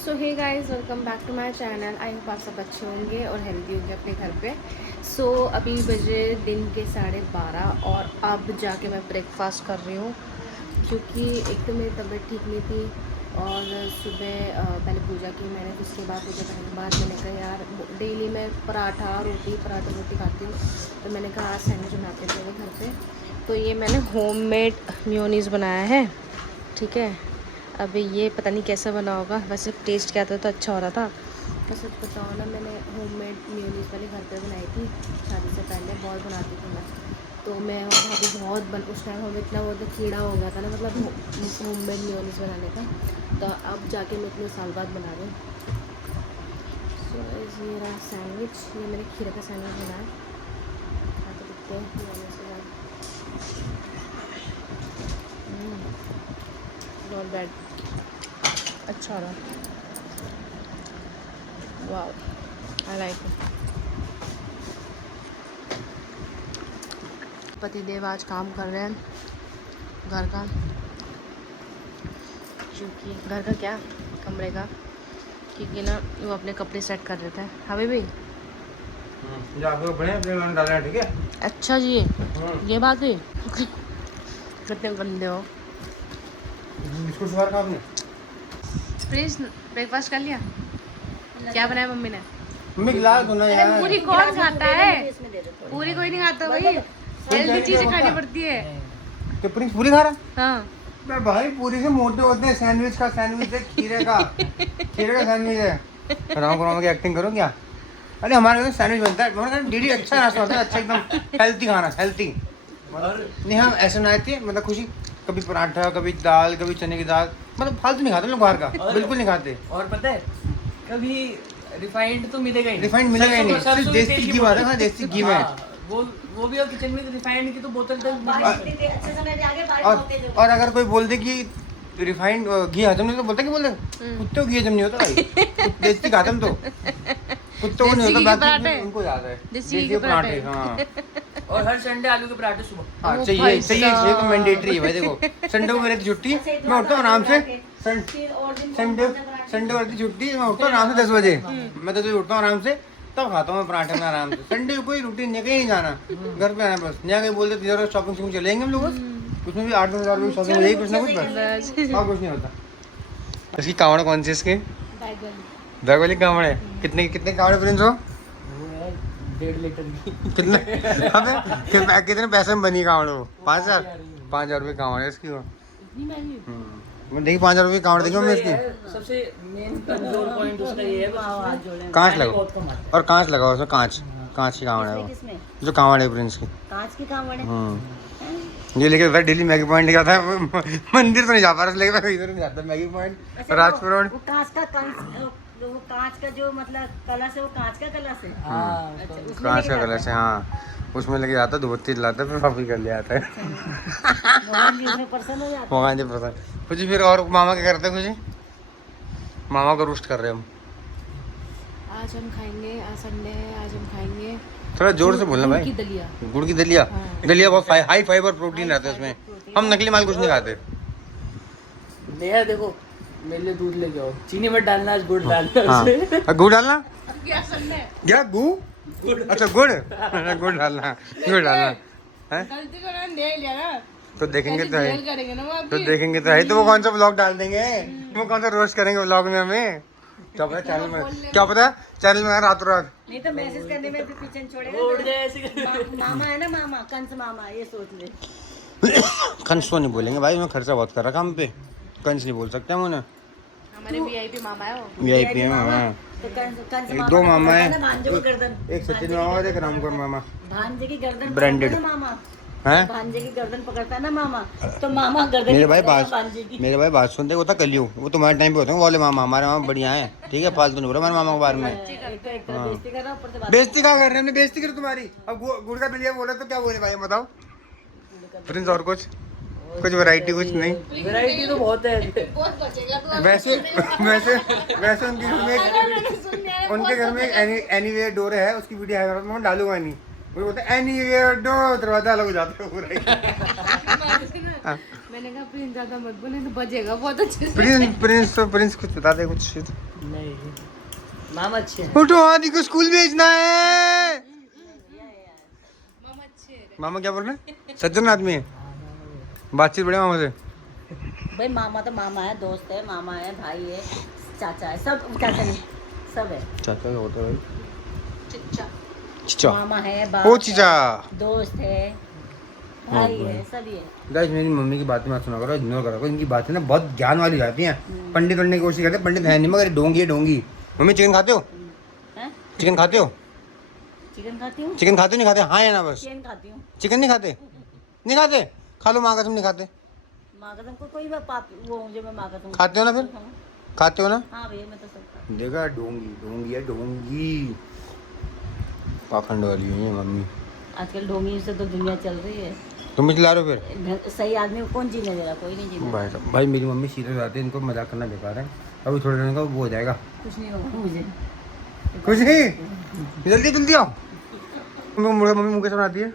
So hey guys, welcome back to my channel. I hope आप सब अच्छे होंगे और हेल्दी होंगे अपने घर पे। सो अभी बजे दिन के 12:30 और अब जाके मैं ब्रेकफास्ट कर रही हूँ क्योंकि एक तो मेरी तबीयत ठीक नहीं थी और सुबह पहले पूजा की मैंने, उसके बाद पूजा करने के बाद मैंने कहा यार डेली मैं पराठा रोटी खाती हूँ, तो मैंने कहा आज सैंडविच बनाते थे मेरे घर पे। तो ये मैंने होममेड मेयोनीज़ बनाया है, ठीक है। अभी ये पता नहीं कैसा बना होगा, वैसे टेस्ट क्या था तो अच्छा हो रहा था। तो सच बताओ ना, मैंने होममेड मेयोनीज़ पहले घर पे बनाई थी शादी से पहले, बहुत बनाती थी मैं। तो मैं अभी उस टाइम हमें इतना बहुत कीड़ा हो गया था ना, मतलब होममेड मेयोनीज़ बनाने का। तो अब जाके मैं इतने साल बाद बना रही हूँ। सो ये रहा सैंडविच, ये मैंने खीरे का सैंडविच बनाया, खाते दिखते हैं मेयोनीज़ के साथ। नॉट बैड, अच्छा रहा। Wow, I like it. पतिदेव आज काम कर रहे हैं घर का, क्योंकि घर का क्या, कमरे का, क्योंकि ना वो अपने कपड़े सेट कर रहे थे। हमें भी डालना, ठीक है। अच्छा जी, ये बात है। कितने गंदे हो। बिस्कुट सुधार का आपने प्लीज ब्रेकफास्ट कर लिया? क्या बनाया मम्मी ने? मम्मी गिलास दो ना यार। पूरी कौन खाता है? पूरी कोई नहीं खाता भाई, हेल्दी चीजें खानी पड़ती है। तो प्रिंस पूरी खा रहा है? हाँ, मैं भाई पूरी से मोटे होते हैं। सैंडविच का सैंडविच है, खीरे का सैंडविच है। राम की एक्टिंग करो क्या? अरे हमारे घर सैंडविच बनता है, हमारे घर डेली अच्छा नाश्ता होता है, अच्छा एकदम हेल्थी खाना, हेल्थी। नहीं हम ऐसे ना आती है, मतलब खुशी कभी पराठा, कभी दाल, कभी चने की दाल, मतलब फालतू नहीं खाते लोग बाहर का, बिल्कुल नहीं खाते। और पता है कभी रिफाइंड तो मिलेगा ही नहीं। रिफाइंड मिलेगा ही नहीं, सरसों सिर्फ के देसी तेल की घी आता है, बोतल। देसी घी में। हाँ, वो भी और किचन में रिफाइंड की तो बोतल तक और अगर कोई बोल दे कि रिफाइंड घी हजम नहीं, तो बोलता कि बोलते कुत्ते को घी हजम नहीं होता भाई, देसी खा तुम तो, कुत्तों को नहीं होता, बाकी उनको याद है देसी घी के पराठे। हाँ और हर संडे आलू के पराठे सुबह। हाँ, चाहिए चाहिए, ये तो मैंडेटरी है भाई। देखो संडे को मेरी छुट्टी, मैं उठता हूँ आराम से। संडे को छुट्टी, मैं उठता हूँ आराम से 10 बजे। मैं 10 बजे उठता हूँ आराम से, तब खाता हूँ मैं पराठे में आराम से। संडे को कोई रूटीन नहीं, कहीं नहीं जाना, घर पे आना बस। यहाँ कहीं बोलते जरा शॉपिंग चलेंगे हम लोग, बस उसमें भी 8-10 हज़ार रुपये शॉपिंग हो जाएगी, कुछ ना कुछ, बस और कुछ नहीं होता। इसकी कावड़ कौन सी, इसकी बैग वाली कावड़ है? कितने कितने कावड़ प्रिंस हो? 1.5 लीटर की। कितने कितने पैसे में बनी कावड़ हो? 5,000 रुपये कावड़ है इसकी वो। मैं देखी 5,000 रुपये कावड़ देखी मैं इसकी। सबसे मेन कमजोर पॉइंट उसका ये है, कांच लगाओ, और कांच लगाओ उसमें, कांच की कावड़ है वो, जो कावड़ है प्रिंस की। कांच की कांवड़ है। ये लेके था डेली मैगी पॉइंट लेके आता है, मंदिर तो नहीं जा पा रहा, लेके इधर नहीं जाता मैगी पॉइंट राजपुर रोड। वो कांच का जो मतलब कलश है, वो कांच का कलश है। अच्छा, उसमें कांच का लेके कलश है, हाँ उसमें लेके जाता है, धोती लाता है, फिर वापस कर ले आता है। भगवान जी उसमें प्रसन्न हो जाते भगवान जी प्रसन्न। कुछ फिर और मामा क्या करते हैं? कुछ मामा को रोस्ट कर रहे हैं हम। आज हम खाएंगे, आज संडे है, आज हम खाएंगे थोड़ा जोर से बोलना भाई। की दलिया। गुड़ की दलिया। हाँ। दलिया बहुत हाई फाइबर प्रोटीन रहता है उसमें, हम नकली माल कुछ नहीं खाते। नेहा देखो मेरे लिए दूध लेके आओ, चीनी मत डालना, आज गुड़ डालना हाँ उसमें। गुड़ डालना क्या संडे? क्या अच्छा गुड़ गुड़ डालना है। गलती करा दे लिया ना, तो देखेंगे तो है, जेल करेंगे ना वो तो आपकी। देखेंगे तो है, तो वो कौन सा ब्लॉग डाल देंगे, वो कौन सा रोस्ट करेंगे ब्लॉग में हमें? क्या पता चैनल में, क्या पता चैनल में रातों रात। नहीं तो मैसेज करने में भी पीछे छोड़ेगा। वो उड़ जाए ऐसे करके। मामा है ना, मामा कंस मामा, ये सोच ले। कंस तो नहीं बोलेंगे भाई, मैं खर्चा बहुत कर रखा हम पे, कंस नहीं बोल सकते हम उन्हें। हमारे वीआईपी मामा है वो। वीआईपी है हाँ। तो कंस एक मामा दो का मामा पकड़ता है, ना भांजे को गर्दन, एक सचिन मामा और एक रामकुमार मामा। भांजे की गर्दन Branded। पकड़ता ना मामा, हैं भांजे की गर्दन पकड़ता है ना मामा, तो मामा गर्दन मेरे ही भाई पकड़ेगा बात, भांजे की। मेरे भाई बात सुनते, वो था कलियुग, वो तुम्हारे टाइम पे होते हैं वो वाले मामा, हमारे मामा बढ़िया है, ठीक है, फालतू नहीं बोला हमारे मामा के बारे में। एक तरह बेइज्जती कर रहा, ऊपर से बात बेइज्जती क्या कर रहे हैं? हमने बेइज्जती करी तुम्हारी? अब गुड़ का दलिया बोले तो क्या बोले भाई, बताओ प्रिंस। और कुछ वैरायटी कुछ नहीं? वैरायटी तो बहुत है। बहुत बचेगा तो वैसे वैसे वैसे उनके घर में एक एनीवेयर डोर है, उसकी वीडियो है, मैं डालूंगा नहीं, वो बोलते एनीवेयर डोर, दरवाजा अलग हो जाता है पूरा ही। मैंने कहा प्रिंस ज्यादा मत बोले तो बजेगा बहुत अच्छे से। प्रिंस कुछ बता दे कुछ। नहीं मामा अच्छे हैं। उठो आदि को स्कूल भेजना है। मामा क्या बोल रहे हैं? सज्जन आदमी है, बातचीत बढ़िया मामा से। भाई मामा तो मामा है, दोस्त है, मामा है, भाई है, चाचा है, सब चाचा नहीं सब है। चाचा का होता है चिच्चा चीचा। मामा है, बाप ओ है, चीचा। दोस्त है, भाई है, सभी है। गाइस मेरी मम्मी की बातें मत सुना करो, इग्नोर करो, इनकी बातें ना बहुत ज्ञान वाली जाती हैं। पंडित बनने की कोशिश करते हैं, पंडित है नहीं मगर डोंगी है डोंगी। मम्मी चिकन खाते हो? हैं? चिकन खाते हो? चिकन खाती हूँ, चिकन खाते हो नहीं खाते? हाँ या ना बस। चिकन खाती हूँ। चिकन नहीं खाते? नहीं खाते? खा लो, माँ कसम नहीं खाते। माँ कसम को कोई बात पाप वो मुझे मैं माँ कसम खाते हो ना फिर? हाँ। खाते हो ना? हाँ भैया मैं तो सब खाता देखा, डोंगी डोंगी है डोंगी। पाखंड वाली है मम्मी। हूँ। आजकल ढोंगी से तो दुनिया चल रही है। तुम भी चिल्ला रहे हो फिर? सही आदमी को कौन जीने दे रहा, कोई नहीं जीने। भाई साहब, भाई मेरी मम्मी सीरियस आती है, इनको मजाक करना बेकार है। अभी थोड़े दिन का वो हो जाएगा। कुछ नहीं होगा मुझे। कुछ नहीं, जल्दी जल्दी आओ। मम्मी मुँह कैसे बनाती है?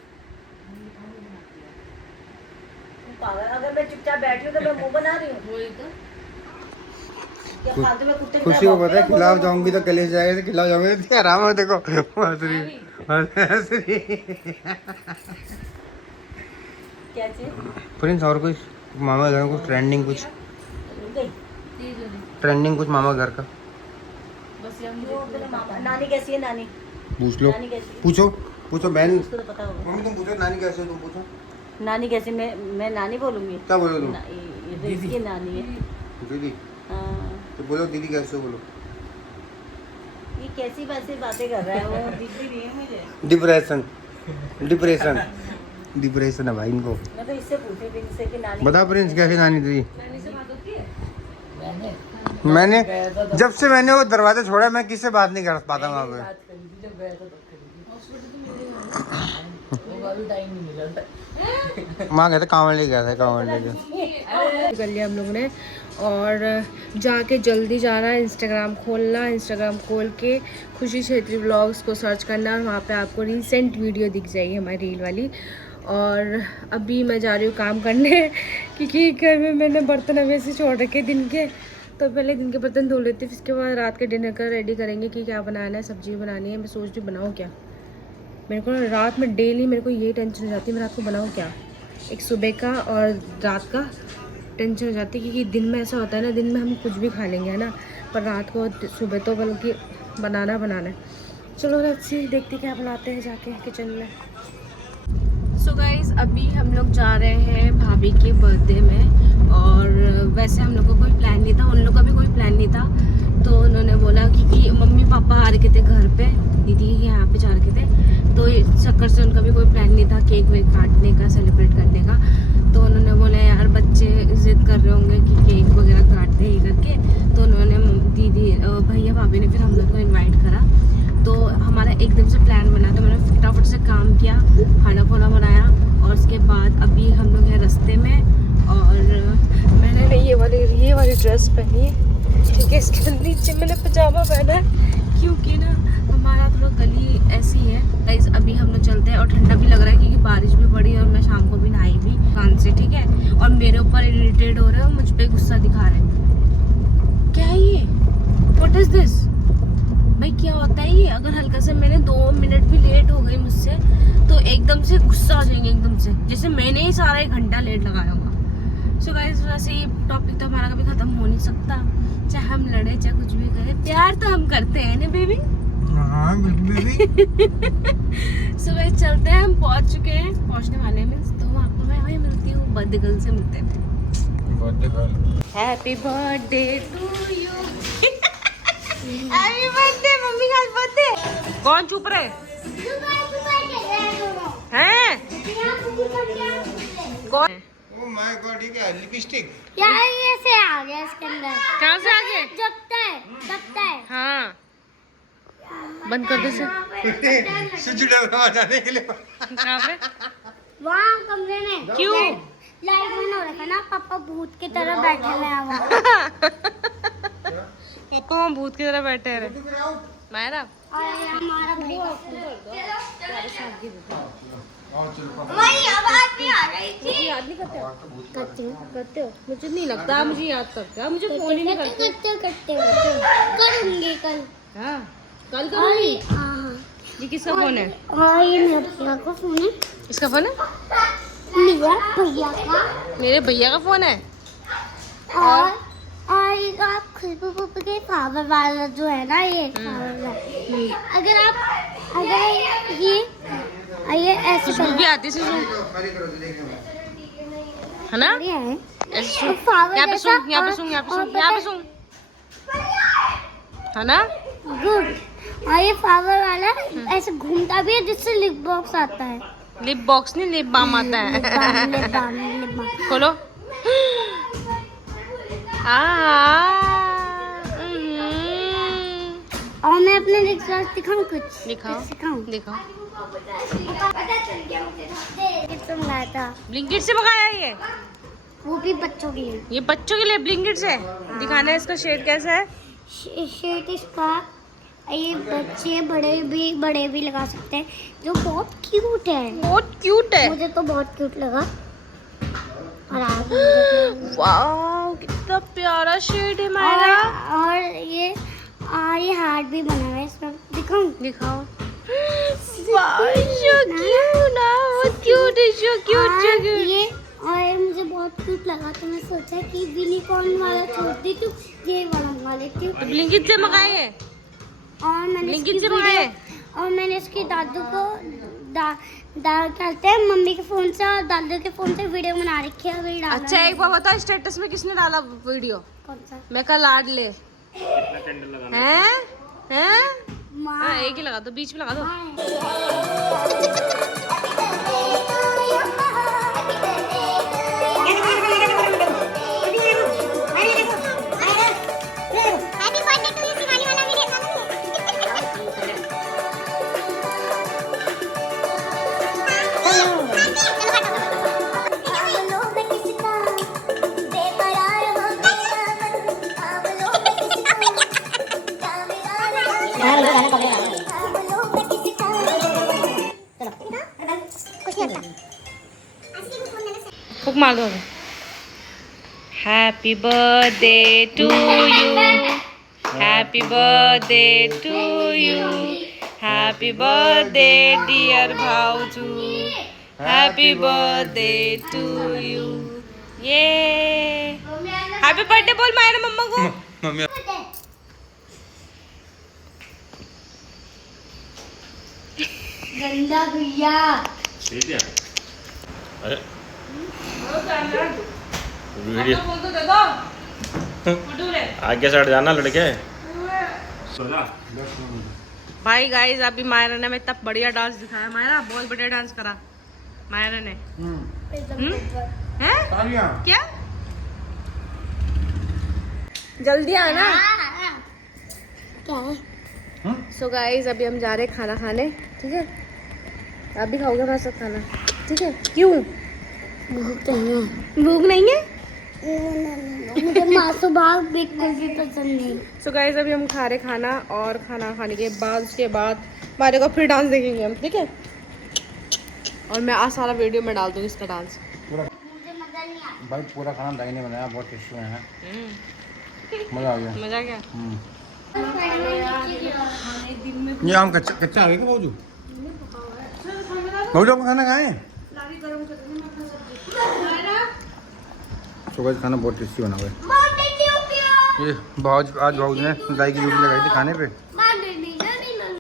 पागल, अगर मैं चुपचाप बैठी हूँ तो मैं मुंह बना रही हूँ। क्या फालतू में कुत्ते की खुशी तरह को पता है, भौंकते खिलाफ रहो। जाऊंगी तो कलेश जाएगा, खिलाफ जाऊंगी तो आराम है। देखो हंस रही। क्या चीज? प्रिंस और कुछ मामा घर कुछ ट्रेंडिंग, कुछ रुक गई। ट्रेंडिंग कुछ मामा घर का वो अपने मामा नानी कैसी है, नानी पूछ लो। नानी कैसी है? पूछो पूछो बहन। उसको तो पता होगा। मम्मी तुम पूछो नानी कैसे हो, तुम पूछो। नानी कैसी, मैं नानी बोलूंगी। क्या बोलो तुम? ये तो इसकी नानी है। दीदी हाँ, तो बोलो दीदी कैसे हो, बोलो। ये कैसी वैसी बातें कर रहा है, वो दिखती नहीं है मुझे। डिप्रेशन डिप्रेशन डिप्रेशन है भाई इनको। मैं तो इससे पूछी थी, इससे कि नानी बता प्रिंस कैसी नानी तेरी? नानी से बात होती है? मैंने गया था तब जब से मैंने वो दरवाजा छोड़ा, मैं किससे बात नहीं कर पाता वहाँ पे। बात करी थी, जब गया था तब करी थी। वो अभी टाइम नहीं मिला था। माँ कहते कांवड़ ले गया था, कांवड़ ले गया। कर लिया हम लोगों ने, और जाके जल्दी जाना, इंस्टाग्राम खोलना, इंस्टाग्राम खोल के खुशी छेत्री व्लॉग्स को सर्च करना, और वहाँ पे आपको रिसेंट वीडियो दिख जाएगी हमारी रील वाली। और अभी मैं जा रही हूँ काम करने क्योंकि घर में मैंने बर्तन अभी ऐसे छोड़ रखे दिन के, तो पहले दिन के बर्तन धो लेती, फिर उसके बाद रात के डिनर का रेडी करेंगे कि क्या बनाना है, सब्जी बनानी है। मैं सोच रही हूँ बनाऊँ क्या। मेरे को रात में डेली मेरे को ये टेंशन हो जाती है, मैं रात को बनाऊँ क्या। एक सुबह का और रात का टेंशन हो जाती है, क्योंकि दिन में ऐसा होता है ना, दिन में हम कुछ भी खा लेंगे है ना, पर रात को सुबह तो बल्कि बनाना है। चलो अच्छी देखते क्या बनाते हैं जाके किचन में। सो गाइस अभी हम लोग जा रहे हैं भाभी के बर्थडे में, और वैसे हम लोग को कोई प्लान नहीं था, उन लोग का भी कोई प्लान नहीं था, तो उन्होंने बोला कि मम्मी पापा आ रखे थे घर पे, दीदी यहाँ पे जा रखे थे, तो इस चक्कर से उनका भी कोई प्लान नहीं था केक वेक काटने का, सेलिब्रेट करने का। तो उन्होंने बोला यार बच्चे जिद कर रहे होंगे कि केक वगैरह काटते ही करके, तो उन्होंने दीदी भैया भाभी ने फिर हम लोग को इन्वाइट करा। तो हमारा एकदम से प्लान बना, तो मैंने फटाफट से काम किया, खाना बनाया, और उसके बाद अभी हम लोग हैं रास्ते में। और मैंने ये वाली ड्रेस पहनी है, ठीक है, इसके नीचे मैंने पजामा पहना है, क्योंकि ना हमारा थोड़ा गली ऐसी है। गाइस अभी हम लोग चलते हैं, और ठंडा भी लग रहा है क्योंकि बारिश भी पड़ी, और मैं शाम को भी नहाई भी कान से, ठीक है। और मेरे ऊपर इरिटेट हो रहे हैं, मुझ पे गुस्सा दिखा रहे हैं। क्या है ये? What is this? भाई क्या होता है ये? अगर हल्का से मैंने 2 मिनट भी लेट हो गई मुझसे, तो एकदम से गुस्सा आ जाएंगे, एकदम से जैसे मैंने ही सारा 1 घंटा लेट लगाया होगा। सो गाइस वैसे ये टॉपिक तो हमारा कभी खत्म हो नहीं सकता, चाहे हम लड़े चाहे कुछ भी करें, प्यार तो हम करते हैं ना बेबी। हाँ बिल्कुल। सो गाइस चलते हैं, हम पहुंच चुके हैं, पहुंचने वाले हैं, तो आपको मैं वहीं मिलती हूँ, बर्थडे गर्ल से मिलते हैं। Happy birthday to you. Happy birthday mummy का बर्थडे। कौन चुप रहे हैं? कौन? ओह माय गॉड, ये क्या लिपस्टिक? यार ये से आ गया इसके अंदर। कहाँ से आ गए? दबता है हाँ बंद कर दो से। स्विच डलवा जाने के लिए। कहाँ पे? वहाँ कमरे में। क्यों? लाइट बंद हो रखा ना, पापा भूत की तरह बैठे हुए हैं वहाँ। पापा वहाँ भूत की तरह बैठे रहे। मायरा हमारा भाई वही आवाज नहीं आ रही थी। याद नहीं करते हो? मुझे नहीं लगता मुझे याद करते हो, मुझे फोन ही नहीं करते। करते करो कल हाँ कल और करूँगी। हाँ ये किसका फोन है? और ये मेरे भैया का फोन है, इसका फोन है? मेरा भैया का। मेरे भैया का फोन है। और ये आप खुशबू पुप्पी के फ्लावर वाला जो है ना, ये फ्लावर वाला, अगर ये ऐसे खुशबू भी आती है सुसु, है ना? बढ़िया है। ऐसे और सुन, फ्लावर यहाँ पे जैसा, सुन, यहाँ पे सुन, यहाँ पे और सुन, यहाँ पे सुन, है ना? गुड। और ये फ्लावर वाला ऐसे घूमता भी है, जिससे लिप बॉक्स आता है। लिप बॉक्स नहीं, लिप बाम आता है। Lip balm. खोलो। और मैं अपने लिप्स दिखाऊं कुछ? दिखाओ, दिखाऊं? दिखाओ। कितना मंगाया था? ब्लिंकिट से मंगाया ये? वो भी बच्चों के लिए। ये बच्चों के लिए ब्लिंकिट से? दिखाना है इसका शेड कैसा है? शर्ट इसका, ये बच्चे बड़े भी लगा सकते हैं, जो बहुत क्यूट है। बहुत क्यूट है। मुझे तो बहुत क्यूट लगा। और आप वाओ कितना प्यारा शेड है मेरा। और ये हार्ट भी बना हुआ है इसमें, दिखाऊं? दिखाओ। वाओ सो क्यूट ना, बहुत क्यूट है, सो क्यूट, सो और क्यूट। ये मुझे बहुत क्यूट लगा, तो मैं सोचा कि यूनिकॉर्न वाला छोड़ देती हूँ, ये वाला मंगा लेती हूँ। ब्लिंकिट से मंगाए हैं? और मैंने ब्लिंकिट इसकी से मंगाए? वीडियो, और मैंने इसकी दादू को डालते हैं मम्मी के फोन से और दादू के फोन से वीडियो बना रखी है, वही डाला अच्छा है। एक बार बताओ, स्टेटस में किसने डाला वीडियो? कौन सा? मैं कल लाड ले हैं? माँ। हाँ एक ही लगा दो, बीच में लगा दो। फूक मार दो। Happy birthday to you, happy birthday to you, happy birthday dear भाऊजू, हैप्पी बर्थडे टू यू। ये हैप्पी बर्थडे बोल मायरा मम्मा को। मम्मी गंदा भैया। ठीक है। अरे वीडियो आगे साइड जाना लड़के। भाई गाइस अभी मायरा ने हमें इतना बढ़िया डांस दिखाया। मायरा बहुत बढ़िया डांस करा मायरा ने। हैं? क्या? जल्दी आना। क्या है? सो गाइस अभी हम जा रहे हैं खाना खाने, ठीक है? आप भी खाओगे हमारे साथ खाना, ठीक है? क्यों? भूख नहीं है। भूख नहीं है? मुझे मासू भाग बिल्कुल भी पसंद नहीं। सो गाइस अभी हम खा रहे खाना, और खाना खाने के बाद उसके बाद हमारे को फिर डांस देखेंगे हम, ठीक है? और मैं आज सारा वीडियो में डाल दूँगी इसका डांस। मुझे मजा नहीं आता। भाई पूरा खाना दाई ने बनाया, बहुत टेस्टी है। मजा आ गया। मजा क्या? ये आम कच्चा कच्चा आ गया क्या बाबू? बाबू आपका खाना खाए? तो गाइस खाना बहुत टेस्टी बना हुआ है। ये आज भाजी ने दाई की ड्यूटी लगाई थी खाने पे।